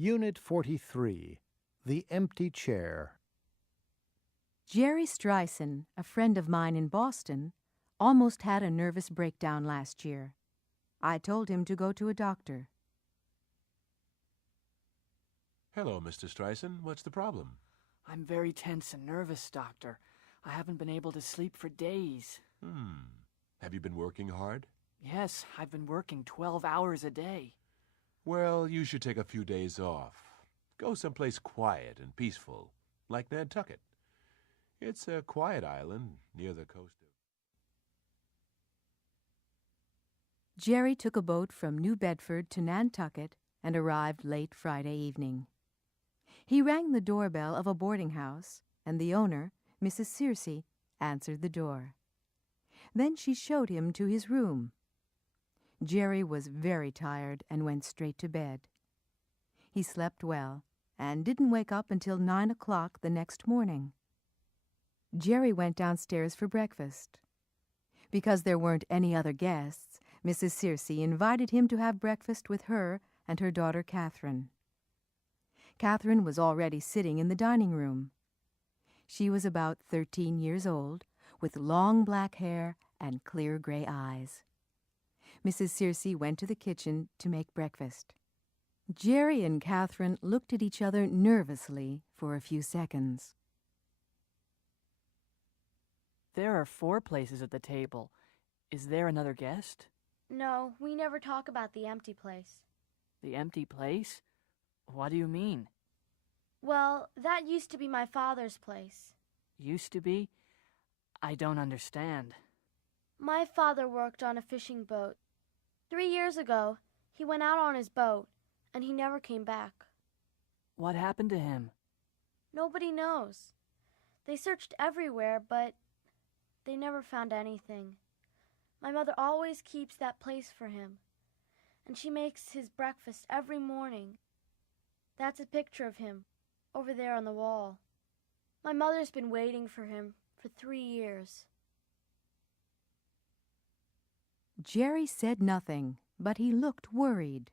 Unit 43, The Empty Chair. Jerry Streisand, a friend of mine in Boston, almost had a nervous breakdown last year. I told him to go to a doctor. Hello, Mr. Streisand. What's the problem? I'm very tense and nervous, Doctor. I haven't been able to sleep for days. Have you been working hard? Yes, I've been working 12 hours a day. Well, you should take a few days off. Go someplace quiet and peaceful, like Nantucket. It's a quiet island near the coast of... Jerry took a boat from New Bedford to Nantucket and arrived late Friday evening. He rang the doorbell of a boarding house, and the owner, Mrs. Searcy, answered the door. Then she showed him to his room. Jerry was very tired and went straight to bed. He slept well and didn't wake up until 9 o'clock the next morning. Jerry went downstairs for breakfast. Because there weren't any other guests, Mrs. Searcy invited him to have breakfast with her and her daughter Catherine. Catherine was already sitting in the dining room. She was about 13 years old, with long black hair and clear gray eyes. Mrs. Searcy went to the kitchen to make breakfast. Jerry and Catherine looked at each other nervously for a few seconds. There are 4 places at the table. Is there another guest? No, we never talk about the empty place. The empty place? What do you mean? Well, that used to be my father's place. Used to be? I don't understand. My father worked on a fishing boat. 3 years ago, he went out on his boat, and he never came back. What happened to him? Nobody knows. They searched everywhere, but they never found anything. My mother always keeps that place for him, and she makes his breakfast every morning. That's a picture of him, over there on the wall. My mother's been waiting for him for 3 years. Jerry said nothing, but he looked worried.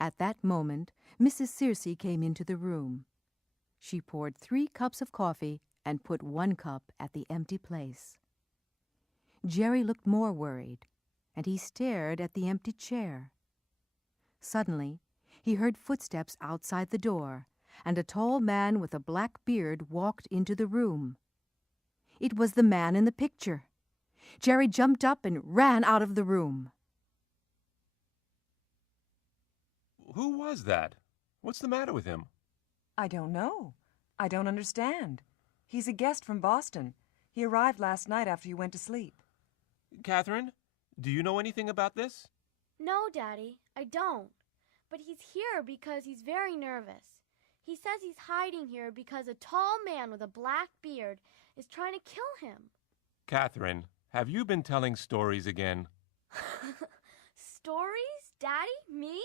At that moment, Mrs. Searcy came into the room. She poured 3 cups of coffee and put 1 cup at the empty place. Jerry looked more worried, and he stared at the empty chair. Suddenly, he heard footsteps outside the door, and a tall man with a black beard walked into the room. It was the man in the picture. Jerry jumped up and ran out of the room. Who was that? What's the matter with him? I don't know. I don't understand. He's a guest from Boston. He arrived last night after you went to sleep. Catherine, do you know anything about this? No, Daddy, I don't. But he's here because he's very nervous. He says he's hiding here because a tall man with a black beard is trying to kill him. Catherine, have you been telling stories again? Stories? Daddy? Me?